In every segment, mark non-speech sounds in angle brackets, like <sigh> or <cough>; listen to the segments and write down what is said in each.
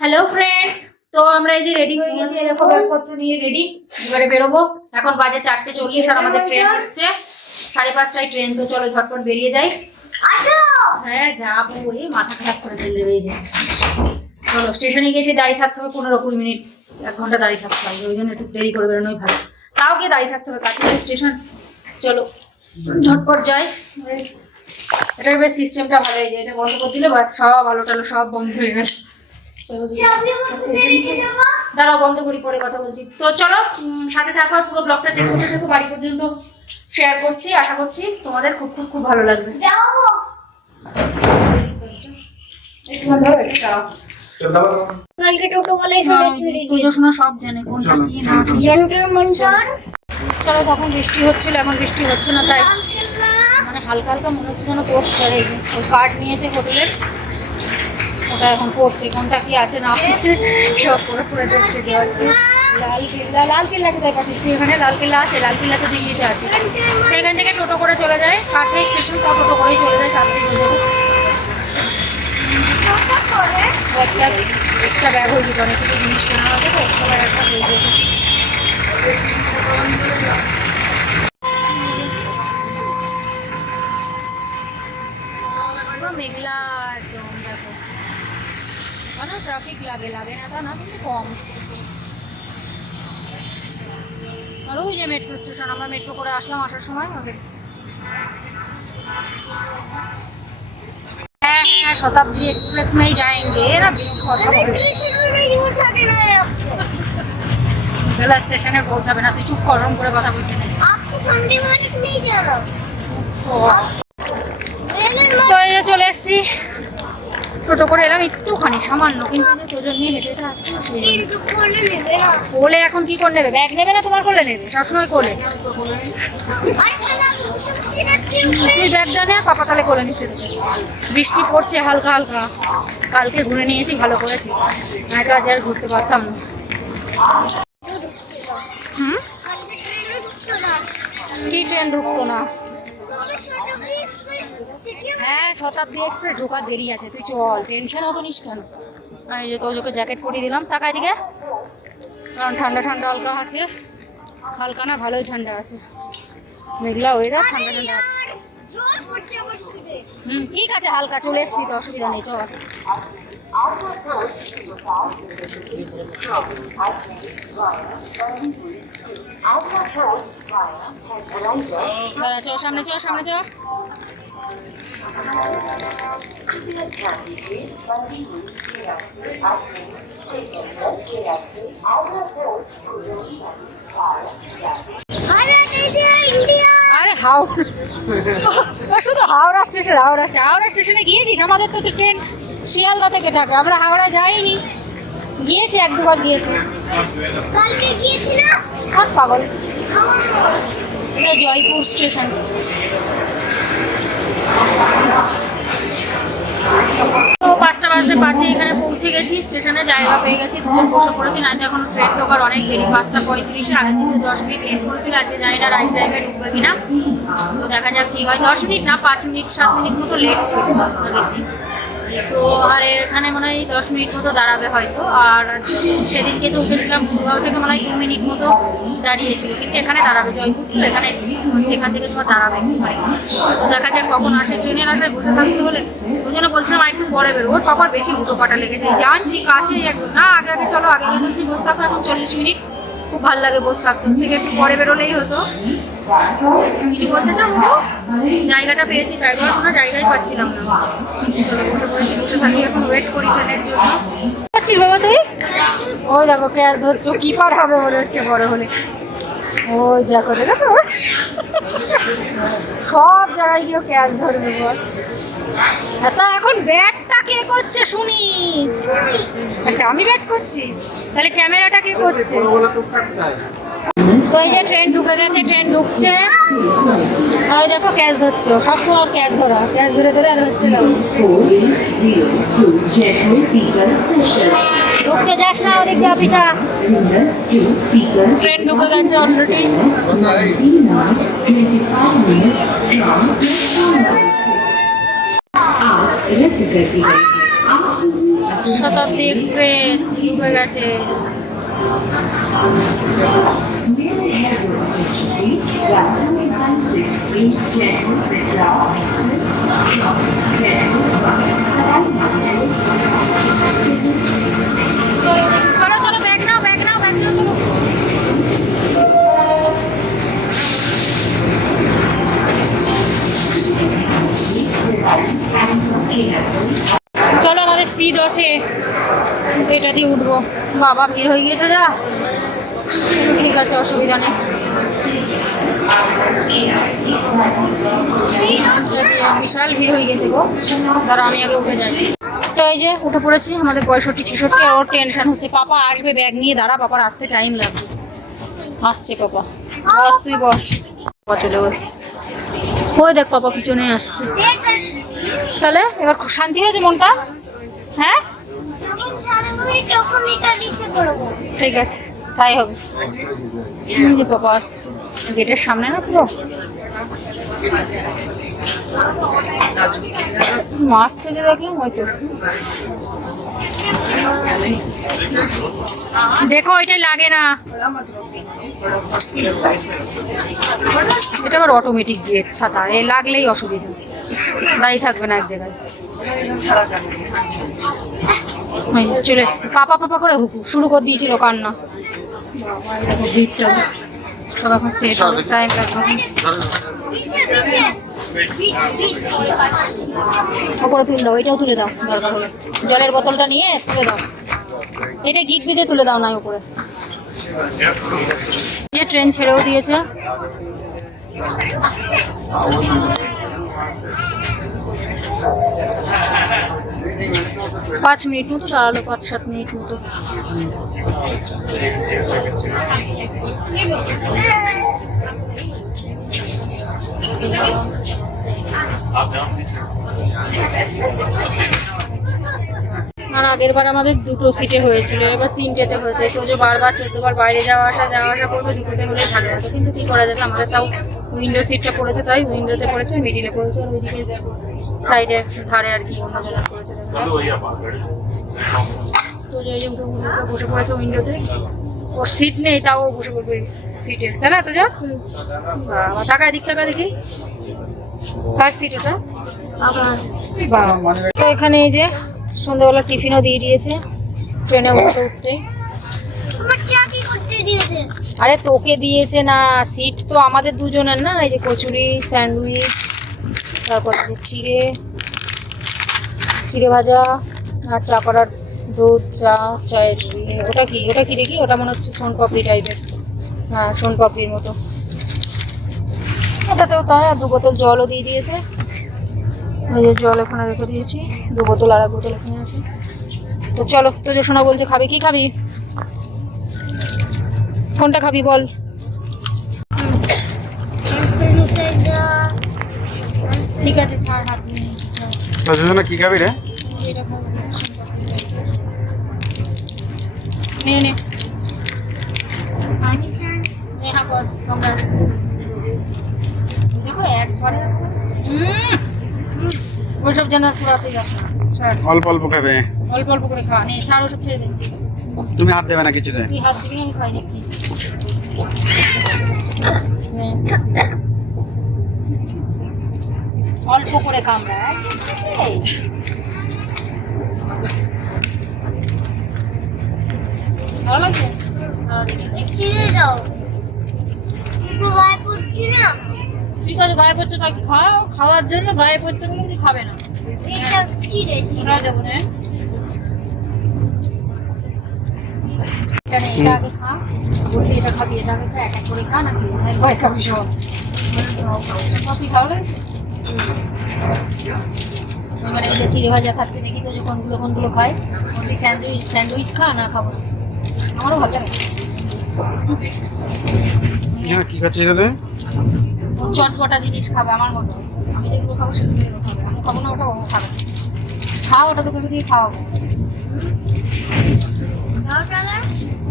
Hello friends তো আমরা এই যে রেডি হয়ে গেছি এই দেখো ব্যাগপত্র নিয়ে রেডি এবারে বেরোবো। এখন বাজে চারটে চল্লিশ আর আমাদের ট্রেন হচ্ছে। সাড়ে পাঁচটায় ট্রেন তো চলো ঝটপট বেরিয়ে যাই। হ্যাঁ যাব এই মাথা খারাপ করে ফেল এই যে। চলো স্টেশনে গিয়ে এসে দাঁড়িয়ে থাকতে হবে পনেরো কুড়ি মিনিট। এক ঘণ্টা দাঁড়িয়ে থাকতে হবে ওই জন্য একটু দেরি করে বেরোনোই ভালো। তাও গিয়ে দাঁড়িয়ে থাকতে হবে কাছে স্টেশন চলো ঝটপট যাই। এটার বেশ সিস্টেমটা ভালো হয়ে যায় এটা বন্ধ করে দিলে বাস সব আলো টালো সব বন্ধ হয়ে গেল। আচ্ছা, দাঁড়াও বন্ধ করি পরে কথা বলছি। তো চলো সাথে থাকো আর পুরো ব্লগটা চেক করতে থাকো বাড়ি পর্যন্ত শেয়ার করছি। আশা করছি তোমাদের খুব খুব খুব ভালো লাগবে। একটু ধরো, একটু দাঁড়াও। কালকে টোটো বলাই না, ধরে ওই যে ছেড়ে তুইও শোনো সব জানে কোনটা কি না ঠিক। চলো তখন বৃষ্টি হচ্ছিল এখন বৃষ্টি হচ্ছে না তাই। মানে হালকা হালকা মনে হচ্ছে যেন পোস্ট চলে ওই কার্ড নিয়েছে হোটেলের। ওটা এখন পড়ছে, কোনটা কি আছে না আছে, সব পড়ে পড়ে দেখতে। লাল কেল্লা লাল কেল্লা কোথায় পাচ্ছিস তুই এখানে? লাল কেল্লা আছে, লাল কেল্লা তো দিল্লিতে আছে। এখান থেকে টোটো করে চলে যায়, কাছে স্টেশন, তাও টোটো করেই চলে যায় তাড়াতাড়ি হয়ে যাবে এক্সট্রা ব্যাগ হয়ে অনেক কিছু জিনিস কেনা একটা হয়ে ট্রাফিক লাগে লাগে না তা না, কিন্তু কম। আর ওই যে মেট্রো স্টেশন আমরা মেট্রো করে আসলাম আসার সময় হবে হ্যাঁ, হ্যাঁ, শতাব্দী এক্সপ্রেস মেই যাएंगे না বেশি কথা বলবে স্টেশনে পৌঁছাবে না, তুই চুপ করম করে কথা বলতে নেই। তো এই চলে এসেছি। টোটো করে এলাম, একটুখানি, সামান্য, কিন্তু। কিন্তু কোলে এখন কি করে নেবে? ব্যাগ নেবে না তোমার কোলে নেবে? সবসময় কোলে। তুই ব্যাগটা নে পাপা তাহলে কোলে নিচ্ছে। বৃষ্টি পড়ছে হালকা হালকা। কালকে ঘুরে নিয়েছি, ভালো করেছি। নয়তো আজ আর ঘুরতে পারতাম না। হুম? কি ট্রেন ঢুকতো না? হ্যাঁ শতাব্দী এক্সপ্রেস ঢোকার দেরি আছে। তুই চল টেনশন অত নিস কেন? আমি যে তোজোকে জ্যাকেট পরিয়ে দিলাম তাকায় দিকে কারণ ঠান্ডা ঠান্ডা হালকা আছে। হালকা না ভালোই ঠান্ডা আছে। মেঘলা ওয়েদার ঠান্ডা ঠান্ডা আছে। হুম ঠিক আছে হালকা চলে এসছি তো অসুবিধা নেই চল। দাঁড়া, চ সামনে চ সামনে চ আরে ইন্ডিয়া ইন্ডিয়া আরে হাওড়া <laughs> শুধু হাওড়া স্টেশন হাওড়া স্টেশন হাওড়া স্টেশনে গিয়েছিস? আমাদের তো ট্রেন শিয়ালদা থেকে থাকে। আমরা হাওড়া যাইনি। গিয়েছি এক দুবার গিয়েছি। কালকে গিয়েছি না? আর পাগল। জয়পুর স্টেশন। তো পাঁচটা বাজতে পাঁচে এখানে পৌঁছে গেছি স্টেশনে জায়গা পেয়ে গেছি দুজন বসে পড়েছি না এখন ট্রেন ঢোকার অনেক দেরি পাঁচটা পঁয়ত্রিশে আগের দিন তো দশ মিনিট লেট করেছিল আজকে জানি না রাইট টাইমে ঢুকবে কিনা। তো দেখা যাক কি হয়। দশ মিনিট না পাঁচ মিনিট সাত মিনিট মতো লেট ছিল আগের দিন। তো আর এখানে মনে হয় দশ মিনিট মতো দাঁড়াবে হয়তো। আর সেদিনকে তো উঠেছিলাম গুরগাঁও থেকে মনে হয় দু মিনিট মতো দাঁড়িয়েছিল। কিন্তু এখানে দাঁড়াবে জয়পুর এখানে এখান থেকে তোমার দাঁড়াবে একটুখানি। তো দেখা যাক কখন আসে। ট্রেনের আসায় বসে থাকতে হলে ওই জন্য বলছিলাম আর একটু পরে বেরো ওর পাপার বেশি উটো পাটা লেগেছে। জানছি কাছেই একদম। না, আগে আগে চলো, আগে আগে বসে থাকো এখন চল্লিশ মিনিট। খুব ভালো লাগে বসে থাকতে। থেকে একটু পরে বেরোলেই হতো। কিছু বলতে চাও জায়গাটা পেয়েছি করার সময় জায়গায় পাচ্ছিলাম না। চলো বসে পড়েছি বসে থাকি এখন ওয়েট করি ট্রেনের জন্য। পাচ্ছিস বাবা তুই? ওই দেখো ক্যাশ ধরছো কিপার হবে মনে হচ্ছে বড় হলে। ওই দেখো দেখেছ? সব জায়গায় গিয়ে ক্যাশ ধরবে বল। তা এখন ব্যাটটা কে করছে শুনি? আচ্ছা আমি ব্যাট করছি? তাহলে ক্যামেরাটা কে করছে? ওই যে ট্রেন ঢুকে গেছে ট্রেন ঢুকছে। আর ওই দেখো ক্যাশ ধরছো। সবসময় ক্যাশ ধরা। ক্যাশ ধরে ধরে আর হচ্ছে না। ঢুকছে, যাস না ওদিক দিয়ে পিঠা ট্রেন ঢুকে গেছে অলরেডি শতাব্দী এক্সপ্রেস ঢুকে গেছে। চলো চলো ব্যাগ নাও ব্যাগ নাও চলো। চলো, আমাদের সিট আছে। এটা দিয়ে উঠবো। বাবা ভিড় হয়ে গেছে যা। ঠিক আছে, অসুবিধা নেই। বিশাল ভিড় হয়ে গেছে গো। ধরো আমি আগে উঠে যাই তো এই যে উঠে পড়েছি আমাদের পঁয়ষট্টি ছেষট্টি ওর টেনশন হচ্ছে। পাপা আসবে ব্যাগ নিয়ে দাঁড়া পাপার আসতে টাইম লাগবে। আসছে পাপা। বস তুই বস। পাপা চলে বস ওই দেখ পাপা পিছনে আসছে। তাহলে এবার খুব শান্তি হয়েছে মনটা? হ্যাঁ? ঠিক আছে। তাই হবে যে গেটের সামনে না পুরো? মাছ থেকে দেখলাম হয়তো দেখো, ওইটাই লাগে না। এটা আবার অটোমেটিক গেট ছাতা, এ লাগলেই অসুবিধা। দাঁড়িয়ে থাকবে না এক জায়গায়। চলে এসছে। পাপা পাপা করে হুকু শুরু করে দিয়েছিল কান্না। সব এখন সেট হবে ওপরে তুলে দাও এটাও তুলে দাও দরকার হলে। জলের বোতলটা নিয়ে তুলে দাও। এটা গিট বিদে তুলে দাও না উপরে। ট্রেন ছেড়েও দিয়েছে। পাঁচ মিনিট মতো দাঁড়াল পাঁচ সাত মিনিট মতো। আর আগের বার আমাদের দুটো সিটে হয়েছিল, এবার তিনটেতে হয়েছে। তো যে বারবার চোদ্দবার বাইরে যাওয়া আসা যাওয়া আসা করবে, দুটোতে হলে ভালো হতো কিন্তু কি করা যাবে? আমাদের তাও উইন্ডো সিটটা পড়েছে, তাই উইন্ডোতে পড়েছে মিডিলে পড়েছে, আর ওইদিকে সাইডের ধারে আর কি। অন্য জনের পড়েছে তো যে বসে পড়েছে উইন্ডোতে ওর সিট নেই, তাও বসে পড়বে সিটে তাই না তো যা বাবা টাকা দিক টাকা দেখি। কার সিট বাবা তো এখানে এই যে সন্ধ্যাবেলা টিফিনও দিয়ে দিয়েছে ট্রেনে উঠতে উঠতে। আরে তোকে দিয়েছে না সিট তো আমাদের দুজনের না, এই যে কচুরি, স্যান্ডউইচ তারপর যে চিড়ে চিড়ে ভাজা আর চা করার দুধ, চা, চায়ের ওটা কি? ওটা কি দেখি? ওটা মনে হচ্ছে সোন পাপড়ি টাইপের হ্যাঁ সোন পাপড়ির মতো। ওটাতেও তাই আর দু বোতল জলও দিয়ে দিয়েছে। ওই যে জল এখানে রেখে দিয়েছি। দু বোতল আর এক বোতল এখানে আছে। তো চলো, তোজো শোনা বলছে, খাবি? কি খাবি? কোনটা খাবি বল? ঠিক আছে ছাড় হাত নিয়ে। দুজনে কি খাবি রে? যেন পুরাতে যাস অল্প অল্প খাবে। অল্প অল্প করে খাওয়া নে ছাড় ওসব ছেড়ে দে। তুমি হাত দেবে না কিছুতে। তুই হাত দিবি আমি খাই দিচ্ছি। অল্প করে কামড়া। ভালো লাগছে? না ঠিক আছে গায়ে পড়ছে খাও খাওয়ার জন্য গায়ে পড়ছে তুই খাবে না। দেবো না এটা নে, আগে খা। বললি এটা খাবি এটা আগে খা এক এক করে খা একবার খাবি সব। কফি খাওয়া এবারে এই যে চিড়ে ভাজা খাচ্ছে দেখি তো যে কোনগুলো কোনগুলো খায়। কোনটি স্যান্ডউইচ স্যান্ডউইচ খা না খাব। আমারও ভালো লাগে হ্যাঁ, কি খাচ্ছিস রে চটপটা জিনিস খাবে আমার মতো। আমি যেগুলো খাব সেগুলো আমি খাব না ওটা ও খাবে। খাও ওটা তোকে দিয়ে খাওয়াবো।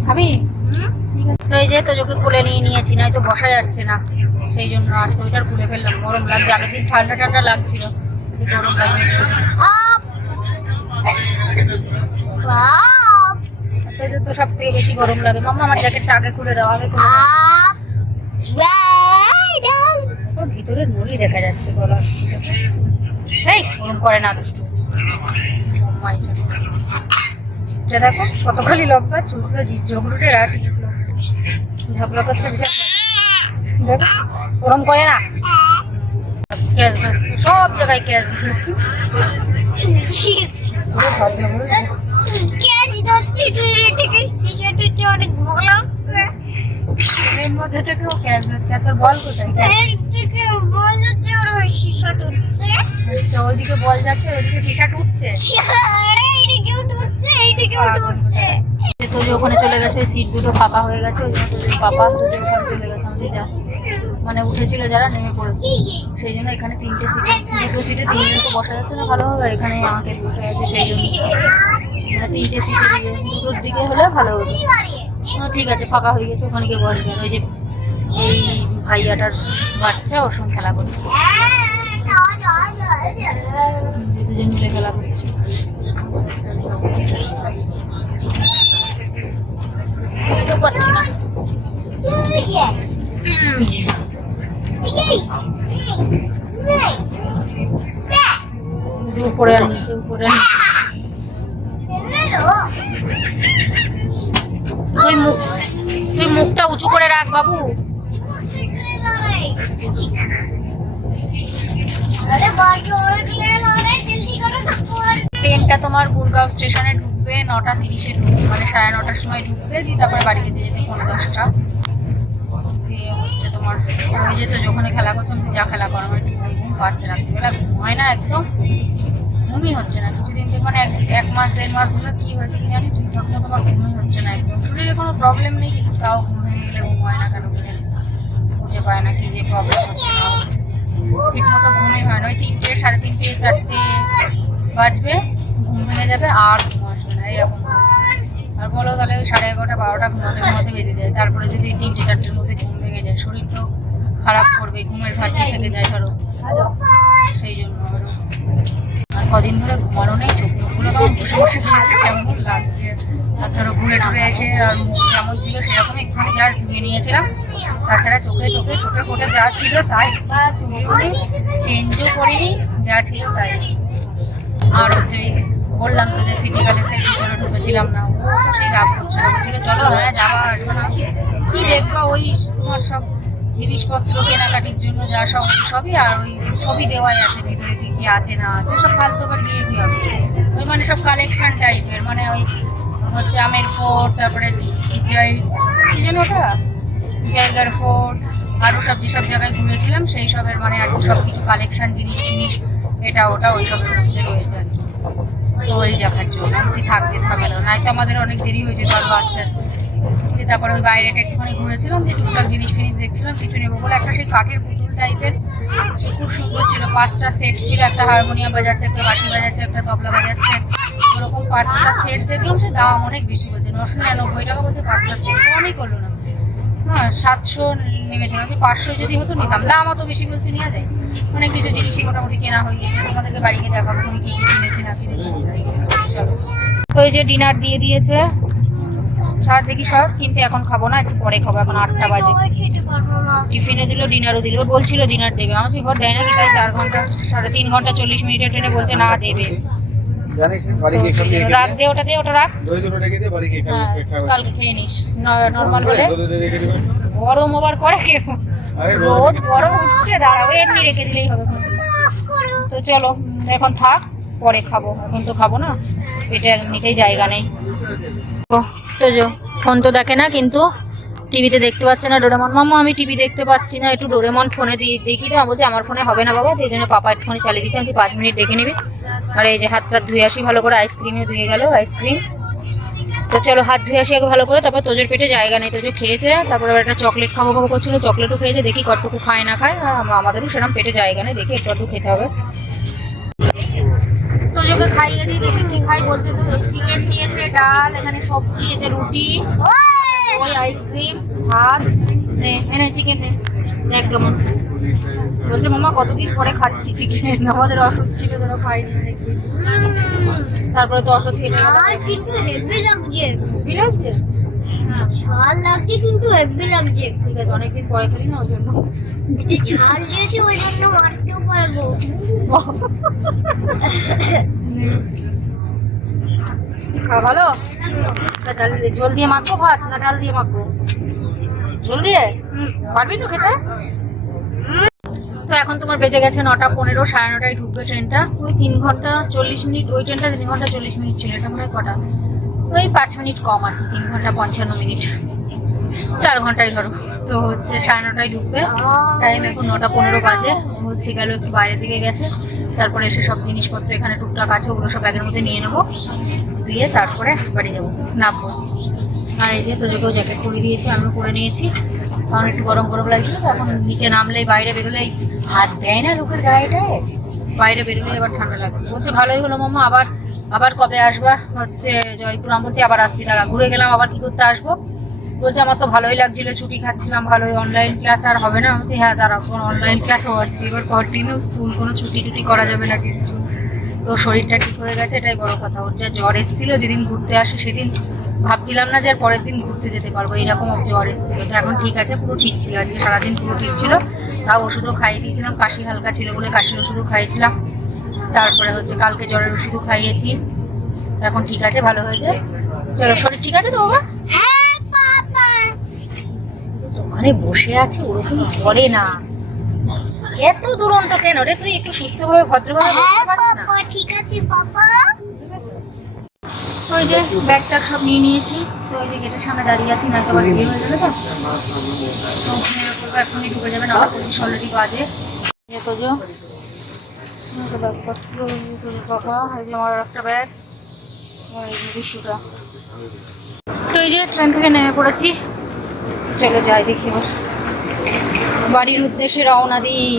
খাবি? তো এই যে তোজোকে কোলে নিয়ে নিয়েছি নাই তো বসা যাচ্ছে না। সেই জন্য আর সোয়েটার খুলে ফেললাম, গরম লাগছে, আগের দিন ঠান্ডা ঠান্ডা লাগছিল গরম তোর তো সব থেকে বেশি গরম লাগে। মাম্মা, আমার জ্যাকেটটা আগে খুলে দাও, আগে খুলে দাও। ভিতরে নলি দেখা যাচ্ছে, গলা এই, গরম করে না দুষ্টু। জিপটা দেখো, কতখানি লম্বা চুষলে জিপ ঝগড়ুটে রাট ঝগড়া করতে বিশাল গরম করে না। সব জায়গায় ক্যাশ ধরছে পুরো ভদ্রমহিলা। ক্যাচ ধরছি থেকে অনেক বড় এর মধ্যে থেকেও ক্যাশ ধরছে তোর বল কোথায়? এর থেকে বড় জোর ওই শিশা টুটছে আচ্ছা, ওইদিকে বল যাচ্ছে ওইদিকে সীসা টুটছে আরে এইদিকেও টুটছে এইদিকেও টুটছে তোজো ওখানে চলে গেছে ওই সিট দুটো ফাঁকা হয়ে গেছে ওই জন্য পাপা ওখানে চলে গেছে আমাদের যা। মানে উঠেছিল যারা, নেমে পড়েছে। সেই জন্য এখানে তিনটে সিটে, দুটো সিটে তিনজনকে বসা যাচ্ছে না ভালো হবে এখানে আমাকে বসে আছে সেই জন্য। মানে তিনটে সিটে দুটোর দিকে হলে ভালো হতো। ঠিক আছে, ফাঁকা হয়ে গেছে, ওখানে গিয়ে বসবে। ওই যে এই ভাইয়াটার বাচ্চা, ওর সঙ্গে খেলা করছে। দুজন মিলে খেলা করছে। পাচ্ছি না। উপরে আর নিচে, উপরে তুই মুখটা উঁচু করে রাখ বাবু। ট্রেনটা তোমার গুরগাঁও স্টেশনে ঢুকবে, নটা তিরিশে ঢুকবে মানে সাড়ে নটার সময় ঢুকবে, দিয়ে তারপরে বাড়ি যেতে যেতে পনেরো দশটা। হচ্ছে তোমার ওই যে তো যখন খেলা করছে আমি যা খেলা করো, আমার ঘুম পাচ্ছে রাত্রিবেলা ঘুম হয় না একদম, ঘুমই হচ্ছে না। কিছুদিন থেকে মানে এক এক মাস, দেড় মাস ধরে কি হয়েছে কি জানি, ঠিকঠাক মতো আমার ঘুমই হচ্ছে না একদম। শরীরে কোনো প্রবলেম নেই, কিন্তু তাও ঘুম ভেঙে গেলে ঘুম হয় না কেন কি জানি, বুঝে পায় না কি যে প্রবলেম হচ্ছে, না হচ্ছে। ঠিক মতো ঘুমই হয় না। ওই তিনটে, সাড়ে তিনটে, চারটে বাজবে, ঘুম ভেঙে যাবে আর ঘুম আসবে না, এরকম। হচ্ছে। আর বলো তাহলে ওই সাড়ে এগারোটা, বারোটা ঘুমাতে ঘুমাতে বেজে যায়। তারপরে যদি তিনটে চারটের মধ্যে ঘুম ভেঙে যায়, শরীর তো খারাপ করবে, ঘুমের ঘাটতি থেকে যায় ধরো। সেই জন্য আরও। কদিন ধরে ঘুমানো নেই, চোখ মুখগুলো কেমন বসে বসে গেছে কেমন লাগছে। আর ধরো ঘুরে টুরে এসে, আর মুখ যেমন ছিল সেরকম একটুখানি জাস্ট ধুয়ে নিয়েছিলাম। তাছাড়া চোখে চোখে চোখে ফোটে যা ছিল তাই চেঞ্জও করিনি, যা ছিল তাই। আর হচ্ছে বললাম তো যে সিটি প্যালেসের ভিতরে ঢুকেছিলাম না। ও সেই রাগ করছিল বলছিল চলো হ্যাঁ যাওয়া কি। দেখবা, ওই তোমার সব জিনিসপত্র কেনাকাটির জন্য যা সব, সবই আর ওই ছবি দেওয়াই আছে ভিতরে কি কি আছে, না আছে, সব ফালতু করে দিয়ে কি হবে ওই মানে সব কালেকশন টাইপের মানে ওই হচ্ছে আমের ফোর্ট, তারপরে জয় কি যেন ওটা? জায়গার ফোর্ট আরও সব যেসব জায়গায় ঘুরেছিলাম, সেই সবের মানে আর কি সব কিছু কালেকশন জিনিস জিনিস, এটা, ওটা, ওই সবের মধ্যে রয়েছে আর কি। তো ওই দেখার জন্য বলছি থাক যেতে হবে না নয়তো আমাদের অনেক দেরি হয়ে যেত আরও আস্তে। আস্তে দিয়ে তারপরে ওই বাইরেটা একটুখানি ঘুরেছিলাম, যে টুকটাক জিনিস ফিনিস দেখছিলাম, কিছু নেব বলে একটা সেই কাঠের পুতুল টাইপের সে খুব সুন্দর ছিল। পাঁচটা সেট ছিল, একটা হারমোনিয়াম বাজাচ্ছে, একটা বাঁশি বাজাচ্ছে, একটা তবলা বাজাচ্ছে। ওরকম পাঁচটা সেট দেখলাম, সে দাম অনেক বেশি বলছে নশো নিরানব্বই টাকা বলছে পাঁচটা সেট কমই করল না। হ্যাঁ সাতশো নেমেছিল পাঁচশো যদি হতো নিতাম, দাম অত বেশি বলছে নেওয়া যায় অনেক কিছু জিনিসই মোটামুটি কেনা হয়ে গেছে। তোমাদেরকে বাড়ি গিয়ে দেখাবো তুমি কি কি কিনেছি না কিনেছি। চলো। তো এই যে ডিনার দিয়ে দিয়েছে। ছাড় দেখি সর কিন্তু এখন খাব না একটু পরে খাব এখন আটটা বাজে। ওই খেতে পারব না। টিফিনও দিল ডিনারও দিল। ও বলছিল ডিনার দেবে। আমার এবার দেয় না কি তাই চার ঘণ্টা সাড়ে তিন ঘণ্টা চল্লিশ মিনিটের ট্রেনে বলছে না দেবে। জানিস রাখ দে ওটা দে ওটা রাখ। দই দুটো রেখে দে বাড়ি গিয়ে খাবি হ্যাঁ কালকে খেয়ে নিস। নর্মাল হলে। গরম ওভার করে কেউ। রোদ। গরম উঠছে, দাঁড়াও, এমনি রেখে দিলেই হবে। তো চলো, এখন থাক, পরে খাব। এখন তো খাব না, পেটে এমনিতেই জায়গা নেই। তো ফোন তো দেখে না, কিন্তু টিভিতে দেখতে পাচ্ছে না ডোরেমন। মামা আমি টিভি দেখতে পাচ্ছি না, একটু ডোরেমন ফোনে দিয়ে দেখি তো বলছি আমার ফোনে হবে না বাবা, সেই জন্য পাপা ফোনে চালিয়ে দিচ্ছে, আমি পাঁচ মিনিট দেখে নিবি। আর এই যে হাতটা ধুয়ে আসি, ভালো করে আইসক্রিমে ধুয়ে গেল আইসক্রিম তো চলো হাত ধুয়ে আসি ভালো করে। তারপর তোজোর পেটে জায়গা নেই, তোজো খেয়েছে। তারপর একটা চকলেট খাব খাব করছিল চকলেটও খেয়েছে। দেখি কতটুকু খায় না খায়। আর আমাদেরও সেরকম পেটে জায়গা নেই, দেখি একটু খেতে হবে। তোজোকে খাইয়ে দিই, দেখি কি খাই বলছে তো চিকেন নিয়েছে, ডাল, এখানে সবজি, এতে রুটি, ওই আইসক্রিম ভাত এনে চিকেন নে। দেখ কেমন। বলছে মামা কতদিন পরে খাচ্ছি চিকেন আমাদের অসুখ ছিল তোরা খাইনি অনেকদিন তারপরে তো অসুখ কেটে গেল কিন্তু লাগছে। হ্যাঁ ঝাল লাগছে কিন্তু হেভি লাগছে। ঠিক আছে অনেকদিন পরে খেলি না ওই জন্য। ঝাল দিয়েছে ওই জন্য মারতেও পারব। খাওয়া ভালো? ডাল জল দিয়ে মাখবো ভাত না ডাল দিয়ে মাখবো? জল দিয়ে? পারবি তো খেতে? তো এখন তোমার বেজে গেছে নটা পনেরো, সাড়ে নটায় ঢুকবে ট্রেনটা ওই তিন ঘণ্টা চল্লিশ মিনিট, ওই ট্রেনটা তিন ঘণ্টা চল্লিশ মিনিট ছিল, এটা মনে হয় কটা? ওই পাঁচ মিনিট কম আর কি, তিন ঘণ্টা পঞ্চান্ন মিনিট। চার ঘন্টায় ধরো। তো হচ্ছে সাড়ে নটায় ঢুকবে। টাইম এখন নটা পনেরো বাজে। হচ্ছে গেল একটু বাইরের দিকে গেছে। তারপরে এসে সব জিনিসপত্র এখানে টুকটাক আছে, ওগুলো সব ব্যাগের মধ্যে নিয়ে নেব। দিয়ে তারপরে বাড়ি যাব, নামবো। আর এই যে তোদেরকেও জ্যাকেট পরিয়ে দিয়েছি, আমিও পরে নিয়েছি। কারণ একটু গরম গরম লাগছিল, তো এখন নিচে নামলেই বাইরে বেরোলেই হাত দেয় না লোকের গায়েটায়। বাইরে বেরোলেই আবার ঠান্ডা লাগবে বলছে, ভালোই হলো মামা আবার আবার কবে আসবা? হচ্ছে জয়পুর। আমি বলছি, আবার আসছি, দাঁড়া, ঘুরে গেলাম, আবার কী করতে আসব? বলছে, আমার তো ভালোই লাগছিল, ছুটি খাচ্ছিলাম, ভালোই অনলাইন ক্লাস আর হবে না। বলছি হ্যাঁ দাঁড়া, কোনো অনলাইন ক্লাসও হচ্ছে এবার কন্টিনিউ স্কুল কোনো ছুটি টুটি করা যাবে না কিছু। তো শরীরটা ঠিক হয়ে গেছে, এটাই বড় কথা। ওর যা জ্বর এসেছিল, যেদিন ঘুরতে আসে, সেদিন ভাবছিলাম না যে আর পরের দিন ঘুরতে যেতে পারব এরকম জ্বর এসেছিল। তো এখন ঠিক আছে পুরো ঠিক ছিল আজকে সারাদিন পুরো ঠিক ছিল। তাও ওষুধও খাইয়ে দিয়েছিলাম কাশি হালকা ছিল বলে কাশির ওষুধও খাইয়েছিলাম। তারপরে হচ্ছে কালকে জ্বরের ওষুধও খাইয়েছি। তো এখন ঠিক আছে ভালো হয়েছে। চলো শরীর ঠিক আছে তো বাবা? হ্যাঁ ওখানে বসে আছে ওরকম করে না। এত দুরন্ত কেন রে তুই? একটু সুস্থভাবে ভদ্রভাবে হ্যাঁ ঠিক আছে পাপা। ওই যে ব্যাগ ট্যাগ সব নিয়ে নিয়েছি। তো ওই যে গেটের সামনে দাঁড়িয়ে আছি না তো আবার বিয়ে হয়ে যাবে তো। তো করব এখনই ঢুকে যাবে নটা পঁচিশ অলরেডি বাজে। যে বাবা একটা ব্যাগ। এই তো এই যে ট্রেন থেকে নেমে পড়েছি। চলো যাই দেখি এবার। বাড়ির উদ্দেশ্যে রওনা দিই।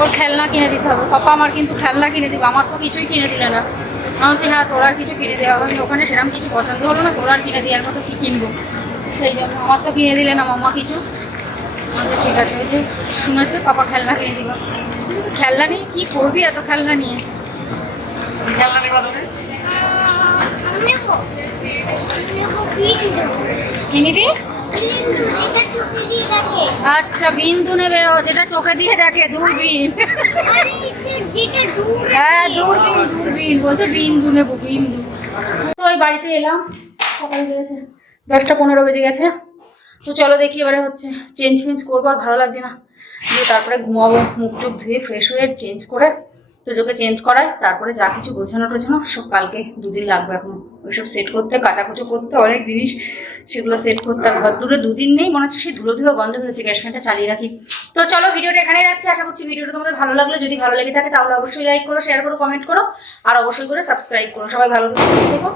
ওর খেলনা কিনে দিতে হবে। পাপা আমার কিন্তু খেলনা কিনে দিবে আমার তো কিছুই কিনে দিলে না। আমি বলছি হ্যাঁ তোর আর কিছু কিনে দেওয়া হয়নি ওখানে সেরকম কিছু পছন্দ হলো না তোর আর কিনে দেওয়ার মতো কী কিনবো? সেই জন্য আমার তো কিনে দিলে না মামা কিছু। আমি বলছি, ঠিক আছে ওই যে শুনেছে পাপা খেলনা কিনে দিবা খেলনা নিয়ে কী করবি এত খেলনা নিয়ে? বিন্দু কিনিবি চোখে আচ্ছা বিন্দু নেবে, ও যেটা চোখে দিয়ে দেখে, দূরবীন। হ্যাঁ দূরবীন দূরবীন। বলছে বিন্দু নেব, বিন্দু। তো ওই বাড়িতে এলাম, সকাল গেছে, দশটা পনেরো বেজে গেছে। তো চলো দেখি এবারে হচ্ছে চেঞ্জ ফেঞ্জ করব, আর ভালো লাগছে না। দিয়ে তারপরে ঘুমাবো, মুখ টুক ধুয়ে ফ্রেশ হয়ে চেঞ্জ করে তো তোকে চেঞ্জ করায় তারপরে যা কিছু গোছানো টোছানো, সব কালকে দুদিন লাগবে এখন। ওইসব সেট করতে, কাচাকুচো করতে, অনেক জিনিস সেগুলো সেট করতে আর ঘর দূরে দুদিন নেই, মনে হচ্ছে সেই ধুলো ধুলো গন্ধ বেরোচ্ছে গ্যাস ফ্যানটা চালিয়ে রাখি। তো চলো ভিডিওটা এখানেই রাখছি, আশা করছি ভিডিওটা তোমাদের ভালো লাগল। যদি ভালো লেগে থাকে তাহলে অবশ্যই লাইক করো শেয়ার করো কমেন্ট করো, আর অবশ্যই করে সাবস্ক্রাইব করো। সবাই ভালো থেকো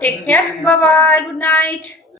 take care Babai bye good night